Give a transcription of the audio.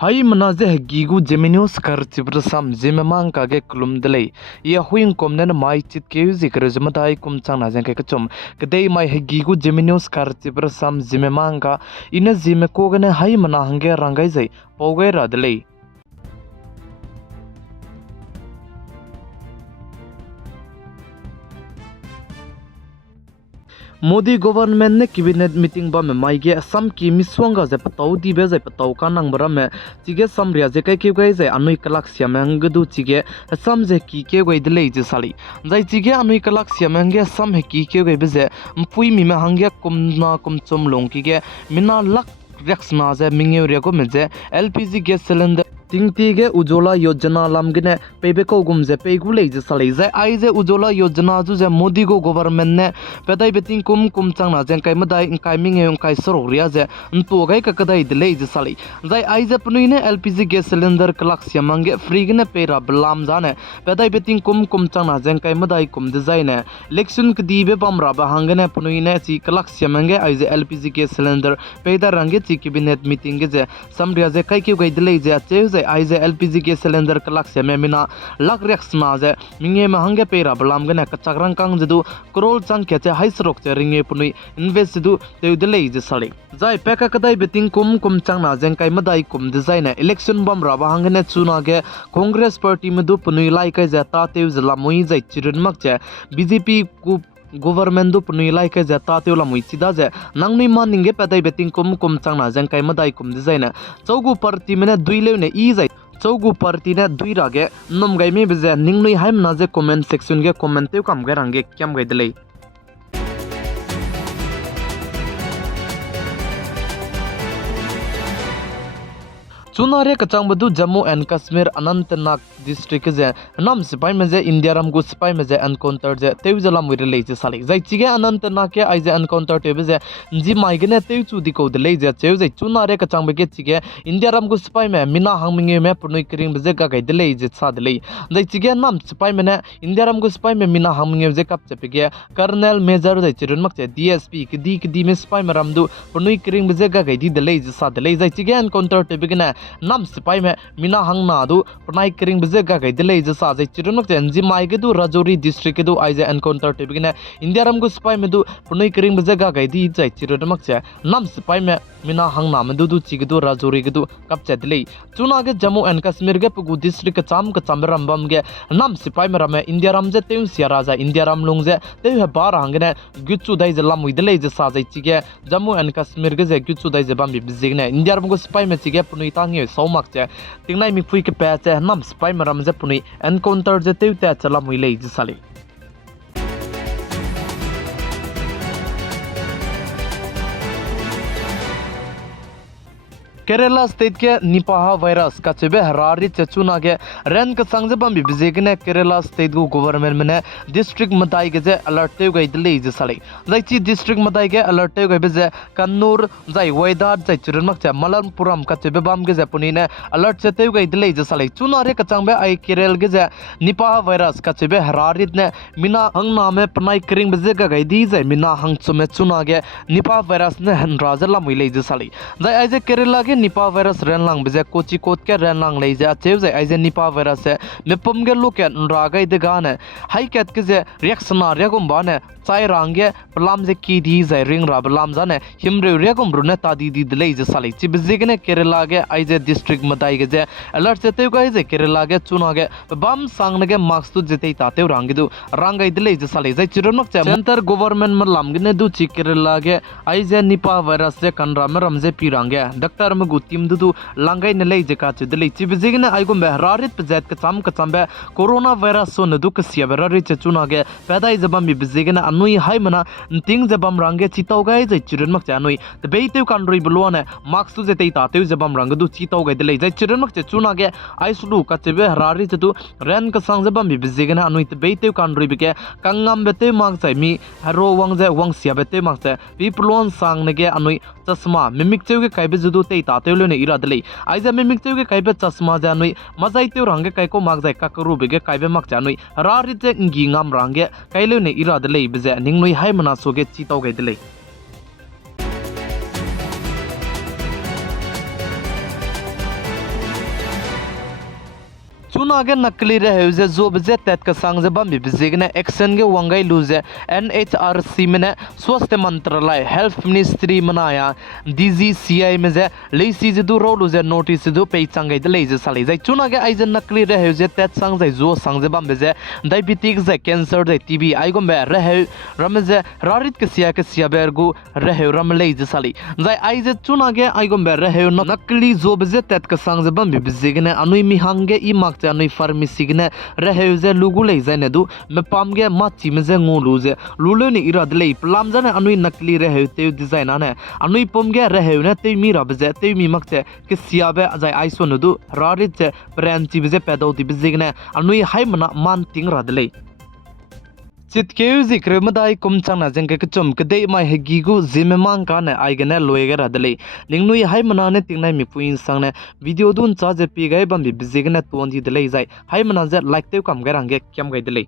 Hai menaze gigu Geminius karcibrasam Zeme kage kulum delay. Ia huing komnen mai chit ke zikr zmatai kum chang na jang ke kachum. Kedai mai gigu Geminius karcibrasam Zeme ka ina Zeme ko gane hai mana hange rangai zai pogai ra delay. Modi government ने cabinet meeting ba में माइगे असम की मिसवंगा जे पताउ दी बे जे पताउ का नंग बरा में चिगे समरिया जे kai गई जे अनुई कलाक सियामंग दु चिगे असम जे की के गई दले जे साली जाय चिगे अनुई कलाक सियामंग असम हे की के गई बे जे पुई मी में हंगे कुमना कुमचम लोंग की के मिना लक रेक्स ना जे मिंगे रेको में जे LPG गैस सिलेंडर तिंगतीगे उज्ज्वला योजना लामगने पेबेको गुमजे पेगुले जे साले जे आइजे उज्ज्वला योजना जु जे मोदी को गवर्नमेंट ने पेदाई बेटिंग कुम चांगना जे काय मदाई काय मिंगे काय सरोरिया जे तो गाय का कदाई दिले जे साले जे आइजे पनुइने LPG गैस सिलेंडर क्लाक सियामंगे फ्री गने पेरा बलाम जाने पेदाई बेटिंग कुम चांगना जे काय मदाई कुम डिजाइन इलेक्शन कदीबे बमरा बहांगने पनुइने ची क्लाक सियामंगे आइजे LPG गैस सिलेंडर पेदा रंगे ची कैबिनेट मीटिंग जे समरिया जे काय के गई दिले जे आइजे LPG गैस सिलेंडर कलाक से मेमिना लक रेक्स ना जे मिंगे महंगे पेरा बलाम गने कचाकरंग कांग जदु करोल चांग केचे हाइस रोक चे रिंगे पुनुई इन्वेस्ट जदु देउदले जे साले जाय पेका कदाई बेटिंग कुम चांग ना जें काय मदाई कुम डिजाइन इलेक्शन बम रा बहांगने चुना गे कांग्रेस पार्टी में दु पुनुई लाई काय जाता तेउ जला मुई जाय चिरन मक जे BJP को गवर्नमेंट दु पुनुई लाई के जता तेला मुई चिदा जे नांगनि मान निंगे पेदाई बेटिंग कुम चांगना जें काय मदाई कुम डिजाइन चौगु पार्टी में दुई लेने ई जाय चौगु पार्टी ने दुई रागे नम गाय में बिजे निंगनुई हाइम ना जे कमेंट सेक्शन के कमेंट ते काम गे रंगे क्याम गाय दिले चुनारे कचांग बदु जम्मू एंड कश्मीर अनंतनाग डिस्ट्रिक्ट जे नाम सिपाई में जे इंडिया राम गु सिपाई में जे एनकाउंटर जे तेव जला मुरे ले जे साले जाय चिगे अनंतनाग के आइजे एनकाउंटर तेव जे जी माइगने तेव चुदी को दले जे चेव जे चुनारे कचांग बगे चिगे इंडिया राम गु सिपाई में मिना हांगमिंगे में पुनुई क्रिंग बजे गा गाय दले जे सा दले जाय चिगे नाम सिपाई में इंडिया राम गु सिपाई में मिना हांगमिंगे जे कप चपेगे कर्नल मेजर जे चिरन मक जे DSP कदी में सिपाई में रामदु पुनुई क्रिंग बजे गा गाय दी दले जे सा दले जाय चिगे एनकाउंटर तेबगे नाम सिपाई में मिना हंग ना दु पनाई करिंग बजे गा गई दिले जे सा जे चिरनक जेंजी माई के दु राजौरी डिस्ट्रिक्ट के दु आइजे एनकाउंटर टेबिगने इंडिया राम गु सिपाई में दु पनाई करिंग बजे गा गई दी जे चिरनक जे नाम सिपाई में मिना हंग ना में दु चिग दु राजौरी के दु कप चे दिले चुना के जम्मू एंड कश्मीर के पुगु डिस्ट्रिक्ट के चाम रंबम के नाम सिपाई में रमे इंडिया राम जे तेउ सिया राजा इंडिया राम लुंग जे तेउ बार हंगने गुचु दाई जे लाम दिले जे सा जे चिगे जम्मू एंड कश्मीर के जे गुचु दाई जे बम बिजिगने इंडिया राम गु सिपाई में चिगे पनुई तांगे सौमक जे तिंगनाई मी फुई के पैचे नाम सिपाई में रम जे पुनुई एनकाउंटर जे तेउ ते चला मुइले जे साले केरला स्टेट के निपाह वायरस का चेबे हरारी चचुना के रेन के संग बम बिजेगने केरला स्टेट को गवर्नमेंट में डिस्ट्रिक्ट मदाई के जे अलर्ट ते गई दिले जे साले जायची डिस्ट्रिक्ट मदाई के अलर्ट ते गई जे कन्नूर जाय वेदार जाय चिरनमक जे मलमपुरम का चेबे बम के जे पुनी ने अलर्ट से ते गई दिले जे साले चुना रे कचांग बे आई केरल के जे निपाह वायरस का चेबे हरारी ने मिना हंग नामे पनाई करिंग बजे गई दी जे मिना हंग चुमे चुना के निपाह वायरस ने हन राजला मुइले जे साले जाय आइजे केरला के निपा वायरस रेनलांग बजे कोची कोट के रेनलांग ले जा चेव जे आइजे निपा वायरस से मेपम के लोके रागाई दे गाने हाई कैट के जे रिएक्शन आ रेगुम बाने चाय रांगे पलाम जे की दी जे रिंग रा बलाम जाने हिमरे रेगुम रुने तादी दी दले जे साले ची बिजिगने केरला के आइजे डिस्ट्रिक्ट मदाई के जे अलर्ट से तेव गाइजे केरला के चुना के बम सांगने के मार्क्स तो जेते ताते रांगे दु रांगाई दले जे साले जे चिरनक चे सेंटर गवर्नमेंट में लामगने दु ची केरला के आइजे निपा वायरस से कनरा में रमजे पीरांगे डॉक्टर में गुतिम दु लांगाई ने ले जे का चे दले ची बिजिगने आइगो मेहरारित पजेत के चाम बे कोरोना वायरस सो न दुक सियाबरारि चे चुना के पैदाई जबम बि बिजिगने अनुई हाय मना तिंग जबम रांगे चिताव गाय जे चिरनमक चे अनुई त बेइतेव कानरुई बलवाने मार्क्स तु जेते तातेव जबम रांगे दु चिताव गाय दले जे चिरनमक चे चुना के आइसुलु का चे बे हरारि चे तु रेन का संग जबम बि बिजिगने अनुई त बेइतेव कानरुई बिके कंगम बेते मार्क्स जे मी हरो वंग जे वंग सिया बेते मार्क्स जे पीपलोन सांग ने के अनुई चश्मा मिमिक चेव के काइबे जदु ते तातेव लेने इरा दले आइजा मिमिक चेव के काइबे चश्मा जे अनुई मजाइतेव रांगे काइको मार्क्स जे काकरु बिगे काइबे मार्क्स जे अनुई रारि जे इंगी ngam रांगे काइलेने इरा दले बिजे निंगनुई हाय मना सोगे चिताव गाय दले चुना के नकली रहे जे जो बजे तैत का सांग जे बम बिजेगने एक्शन के वंगाई लूजे NHRC में स्वास्थ्य मंत्रालय हेल्थ मिनिस्ट्री मनाया DGCI में जे लेसी जे दो रोल जे नोटिस दो पे चंगाई दे लेजे साले जे चुना के आइजे नकली रहे जे तैत सांग जे जो सांग जे बम जे डायबिटिक जे कैंसर जे TB आइगो में रहे रम जे रारित के सिया बेरगु रहे रम लेजे साले जे आइजे चुना के आइगो में रहे नकली जो बजे तैत का सांग जे बम बिजेगने अनुई मिहांगे ई माकते अनुई फार्मेसी गने रहे जे लुगु ले जाने दु में पामगे माची में जे ngulu जे लुलो नि इरा दले प्लाम जाने अनुई नकली रहे ते डिजाइन आने अनुई पमगे रहे ने ते मीरा बजे ते मी मकते के सियाबे अजय आइसो नदु रारित जे प्रेंची बजे पेदौती बिजेगने अनुई हाय मना मान तिंग रादले चितकेउ जिक्र मदाई कुमचांगना जंके कचम कदे माय हेगिगु जिमे मांग काने आइगने लोएगे रादले लिंगनुई हाय मनाने तिंगनाय मिपुइन सांगने वीडियो दुन चाजे पीगाय बम बिजेगने तोंदी दले जाय हाय मनाजे लाइक ते कम गरांगे क्यम गाय दले